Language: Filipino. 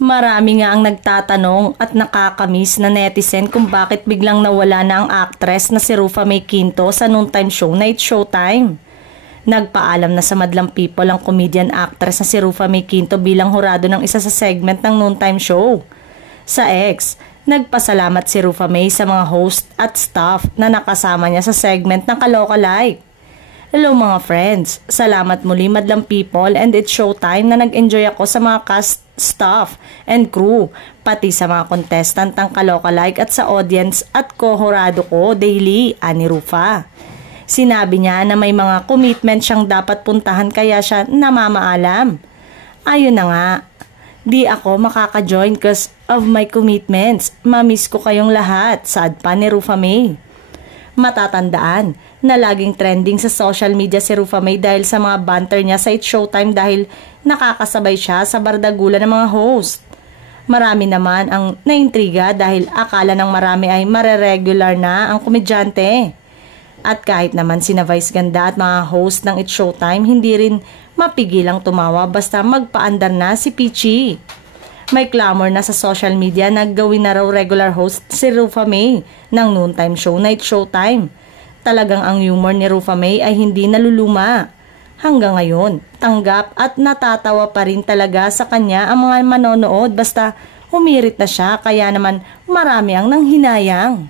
Marami nga ang nagtatanong at nakakamiss na netizen kung bakit biglang nawala na ang actress na si Rufa Mae Quinto sa noontime show na It's Showtime. Nagpaalam na sa madlang people ang comedian actress na si Rufa Mae Quinto bilang hurado ng isa sa segment ng noontime show. Sa X, nagpasalamat si Rufa Mae sa mga host at staff na nakasama niya sa segment ng Kaloka Like. Hello mga friends, salamat muli madlang people and It's Showtime na nag-enjoy ako sa mga cast, staff, and crew, pati sa mga contestant ng Kaloka Like at sa audience at kohorado ko daily, ani Rufa. Sinabi niya na may mga commitment siyang dapat puntahan kaya siya namamaalam. Ayun na nga, di ako makaka-join cause of my commitments. Mamiss ko kayong lahat, sad pa ni Rufa Mae. Matatandaan na laging trending sa social media si Rufa Mae dahil sa mga banter niya sa It's Showtime dahil nakakasabay siya sa bardagulan ng mga host. Marami naman ang naintriga dahil akala ng marami ay mareregular na ang komedyante. At kahit naman sina Vice Ganda at mga host ng It's Showtime, hindi rin mapigilang tumawa basta magpaandar na si Peachy. May clamor na sa social media na gawin na raw regular host si Rufa Mae ng noontime show na It's Showtime. Talagang ang humor ni Rufa Mae ay hindi naluluma. Hanggang ngayon, tanggap at natatawa pa rin talaga sa kanya ang mga manonood basta humirit na siya kaya naman marami ang nanghinayang.